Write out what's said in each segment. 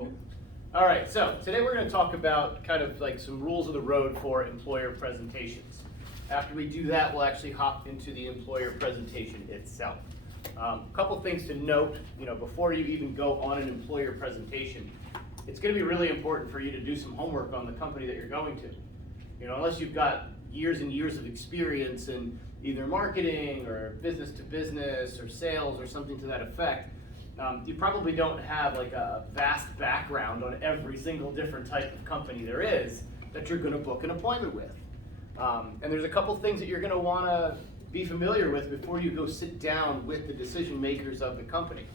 Cool. All right, so today we're going to talk about kind of like some rules of the road for employer presentations. After we do that, we'll actually hop into the employer presentation itself. A couple things to note, before you even go on an employer presentation, it's going to be really important for you to do some homework on the company that you're going to. Unless you've got years and years of experience in either marketing or business to business or sales or something to that effect, you probably don't have like a vast background on every single different type of company there is that you're going to book an appointment with. And there's a couple things that you're going to want to be familiar with before you go sit down with the decision makers of the company.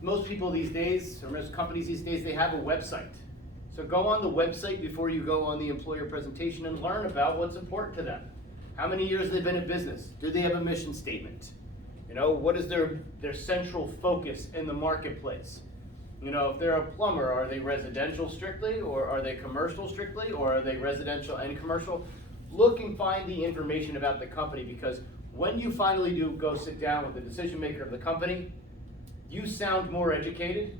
Most people these days, or most companies these days, they have a website. So go on the website before you go on the employer presentation and learn about what's important to them. How many years they've been in business? Do they have a mission statement? What is their central focus in the marketplace? If they're a plumber, are they residential strictly, or are they commercial strictly, or are they residential and commercial? Look and find the information about the company, because when you finally do go sit down with the decision maker of the company, you sound more educated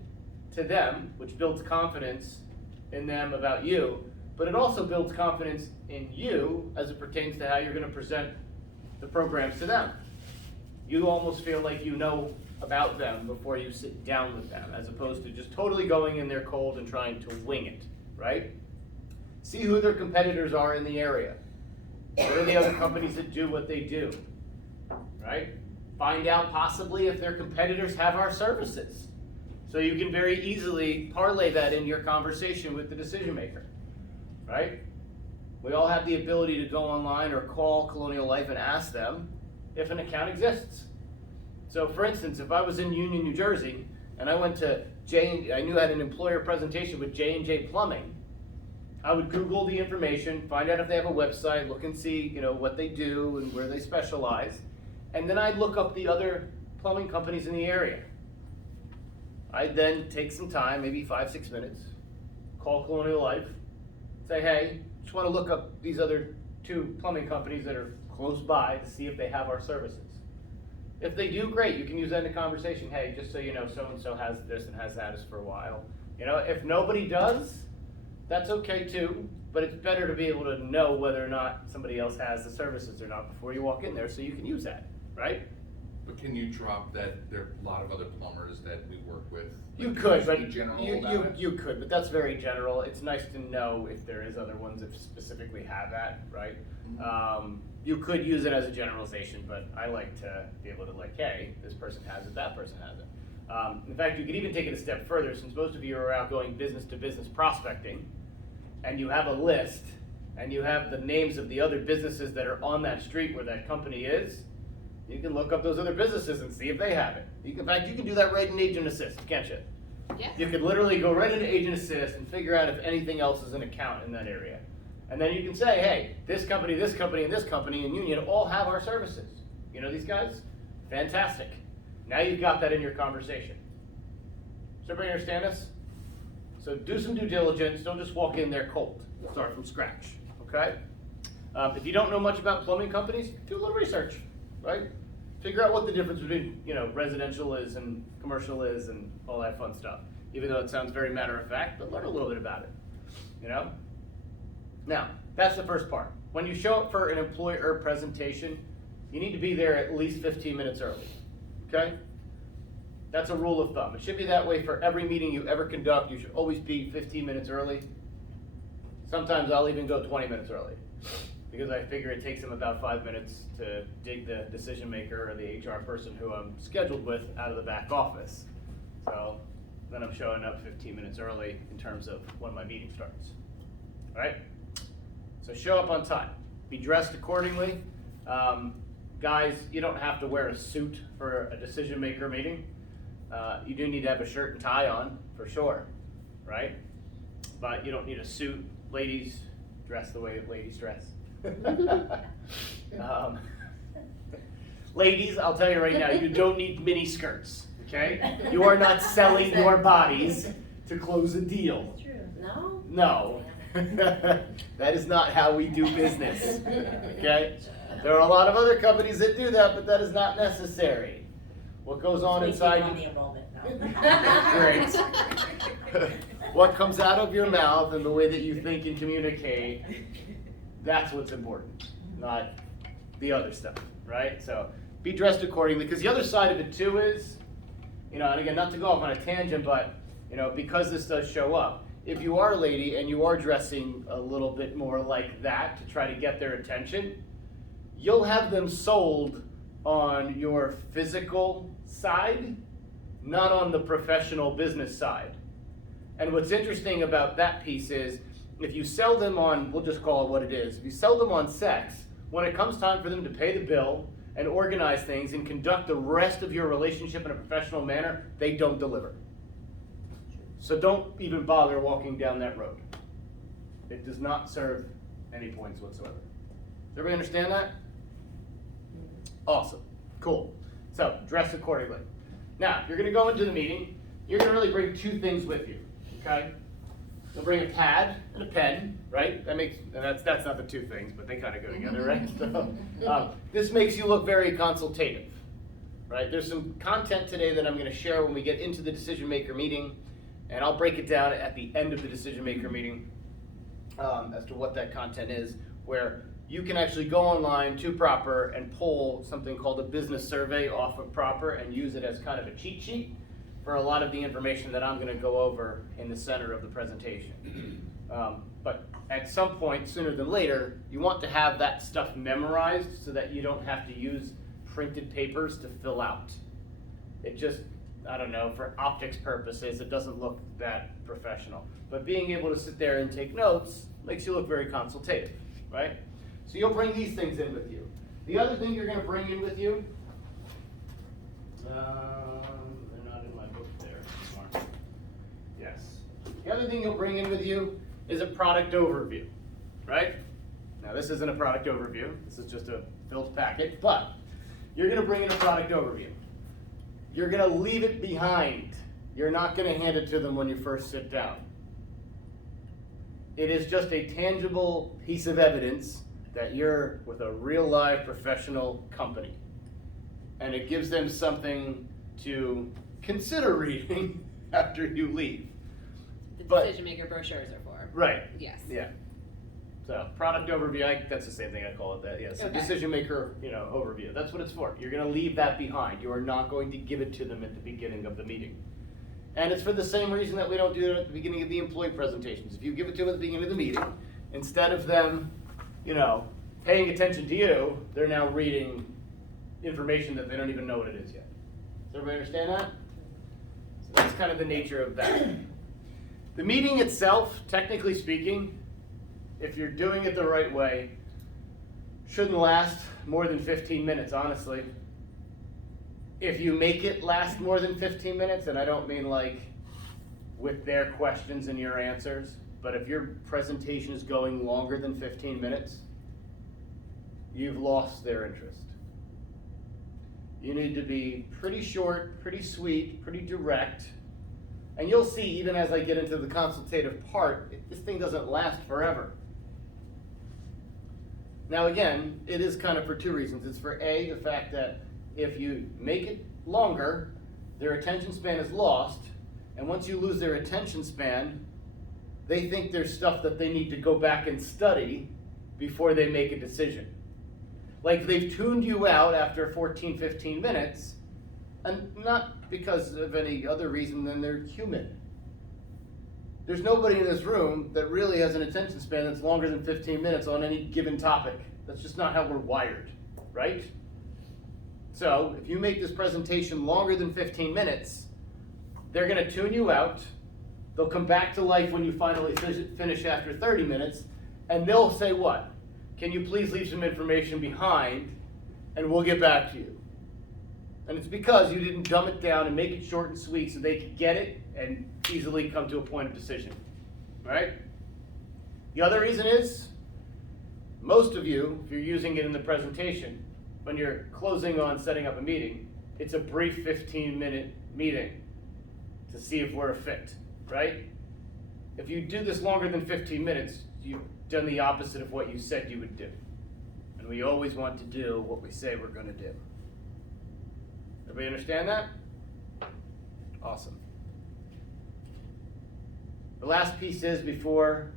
to them, which builds confidence in them about you, but it also builds confidence in you as it pertains to how you're going to present the programs to them. You almost feel like you know about them before you sit down with them, as opposed to just totally going in there cold and trying to wing it, right? See who their competitors are in the area. What are the other companies that do what they do, right? Find out possibly if their competitors have our services. So you can very easily parlay that in your conversation with the decision maker, right? We all have the ability to go online or call Colonial Life and ask them if an account exists. So for instance, if I was in Union, New Jersey, and I went to I knew I had an employer presentation with J&J Plumbing, I would Google the information, find out if they have a website, look and see, what they do and where they specialize, and then I'd look up the other plumbing companies in the area. I'd then take some time, maybe 5-6 minutes, call Colonial Life, say, hey, just want to look up these other 2 plumbing companies that are close by to see if they have our services. If they do, great, you can use that in a conversation. Hey, just so you know, so-and-so has this and has that for a while. If nobody does, that's okay too, but it's better to be able to know whether or not somebody else has the services or not before you walk in there, so you can use that, right? But can you drop that there are a lot of other plumbers that we work with? You could, but you could, but that's very general. It's nice to know if there is other ones that specifically have that, right? Mm-hmm. You could use it as a generalization, but I like to be able to hey, this person has it, that person has it. In fact, you could even take it a step further, since most of you are out going business to business prospecting, and you have a list, and you have the names of the other businesses that are on that street where that company is. You can look up those other businesses and see if they have it. In fact, you can do that right in Agent Assist, can't you? Yeah. You could literally go right into Agent Assist and figure out if anything else is an account in that area. And then you can say, hey, this company, and this company, and Union all have our services. These guys? Fantastic. Now you've got that in your conversation. Does everybody understand this? So do some due diligence. Don't just walk in there cold. Start from scratch, okay? If you don't know much about plumbing companies, do a little research, right? Figure out what the difference between, residential is and commercial is and all that fun stuff. Even though it sounds very matter of fact, but learn a little bit about it, Now, that's the first part. When you show up for an employer presentation, you need to be there at least 15 minutes early, okay? That's a rule of thumb. It should be that way for every meeting you ever conduct. You should always be 15 minutes early. Sometimes I'll even go 20 minutes early, because I figure it takes them about 5 minutes to dig the decision maker or the HR person who I'm scheduled with out of the back office. So then I'm showing up 15 minutes early in terms of when my meeting starts, all right? So show up on time, be dressed accordingly. Guys, you don't have to wear a suit for a decision maker meeting. You do need to have a shirt and tie on, for sure, right? But you don't need a suit. Ladies, dress the way that ladies dress. Ladies, I'll tell you right now, you don't need mini skirts, okay? You are not selling your bodies to close a deal. True. No? No. That is not how we do business, okay? There are a lot of other companies that do that, but that is not necessary. What goes on inside? On the enrollment, no. Great. what comes out of your mouth and the way that you think and communicate, that's what's important, not the other stuff, right? So be dressed accordingly, because the other side of it too is, and again, not to go off on a tangent, but, because this does show up, if you are a lady and you are dressing a little bit more like that to try to get their attention, you'll have them sold on your physical side, not on the professional business side. And what's interesting about that piece is, if you sell them on, we'll just call it what it is, if you sell them on sex, when it comes time for them to pay the bill and organize things and conduct the rest of your relationship in a professional manner, they don't deliver. So don't even bother walking down that road. It does not serve any points whatsoever. Does everybody understand that? Awesome. Cool. So dress accordingly. Now, you're going to go into the meeting. You're going to really bring two things with you. Okay? You'll bring a pad and a pen, right? That's not the two things, but they kind of go together, right? So, this makes you look very consultative, right? There's some content today that I'm going to share when we get into the decision maker meeting, and I'll break it down at the end of the decision maker meeting as to what that content is, where you can actually go online to Proper and pull something called a business survey off of Proper and use it as kind of a cheat sheet for a lot of the information that I'm going to go over in the center of the presentation. But at some point, sooner than later, you want to have that stuff memorized so that you don't have to use printed papers to fill out. It just, I don't know, for optics purposes, it doesn't look that professional. But being able to sit there and take notes makes you look very consultative, right? So you'll bring these things in with you. The other thing you're going to bring in with you, they're not in my book there. Mark. Yes. The other thing you'll bring in with you is a product overview, right? Now this isn't a product overview. This is just a filled packet, but you're going to bring in a product overview. You're going to leave it behind. You're not going to hand it to them when you first sit down. It is just a tangible piece of evidence that you're with a real live professional company. And it gives them something to consider reading after you leave. The But- decision maker brochures are for. Right. Yes. Yeah. So product overview, that's the same thing I call it that, yes. Okay. Decision maker, overview. That's what it's for. You're gonna leave that behind. You are not going to give it to them at the beginning of the meeting. And it's for the same reason that we don't do it at the beginning of the employee presentations. If you give it to them at the beginning of the meeting, instead of them, paying attention to you, they're now reading information that they don't even know what it is yet. Does everybody understand that? So that's kind of the nature of that. The meeting itself, technically speaking, if you're doing it the right way, shouldn't last more than 15 minutes, honestly. If you make it last more than 15 minutes, and I don't mean like with their questions and your answers, but if your presentation is going longer than 15 minutes, you've lost their interest. You need to be pretty short, pretty sweet, pretty direct. And you'll see, even as I get into the consultative part, this thing doesn't last forever. Now again, it is kind of for two reasons. It's for A, the fact that if you make it longer, their attention span is lost. And once you lose their attention span, they think there's stuff that they need to go back and study before they make a decision. Like they've tuned you out after 14, 15 minutes, and not because of any other reason than they're human. There's nobody in this room that really has an attention span that's longer than 15 minutes on any given topic. That's just not how we're wired, right? So if you make this presentation longer than 15 minutes, they're gonna tune you out. They'll come back to life when you finally finish after 30 minutes, and they'll say what? Can you please leave some information behind, and we'll get back to you. And it's because you didn't dumb it down and make it short and sweet so they could get it and easily come to a point of decision, right? The other reason is, most of you, if you're using it in the presentation, when you're closing on setting up a meeting, it's a brief 15-minute meeting to see if we're a fit, right? If you do this longer than 15 minutes, you've done the opposite of what you said you would do. And we always want to do what we say we're gonna do. Everybody understand that? Awesome. The last piece is, before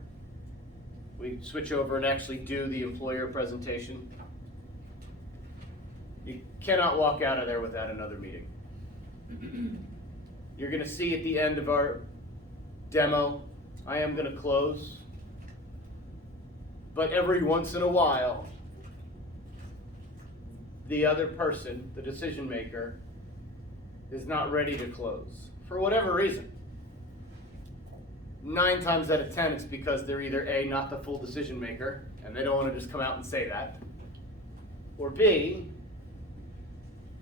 we switch over and actually do the employer presentation, you cannot walk out of there without another meeting. You're gonna see at the end of our demo, I am gonna close. But every once in a while, the other person, the decision maker, is not ready to close, for whatever reason. 9 times out of 10, it's because they're either A, not the full decision maker, and they don't wanna just come out and say that, or B,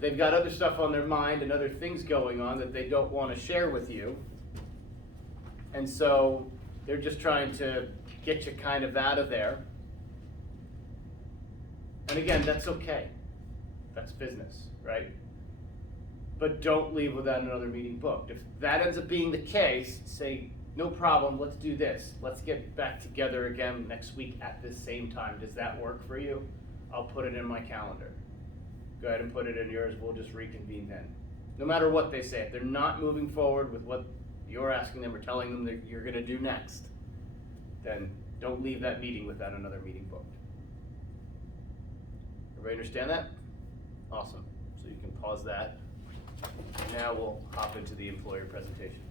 they've got other stuff on their mind and other things going on that they don't wanna share with you. And so they're just trying to get you kind of out of there. And again, that's okay. That's business, right? But don't leave without another meeting booked. If that ends up being the case, say, no problem, let's do this. Let's get back together again next week at this same time. Does that work for you? I'll put it in my calendar. Go ahead and put it in yours. We'll just reconvene then. No matter what they say, if they're not moving forward with what you're asking them or telling them that you're gonna do next, then don't leave that meeting without another meeting booked. Everybody understand that? Awesome. So you can pause that. Now we'll hop into the employer presentation.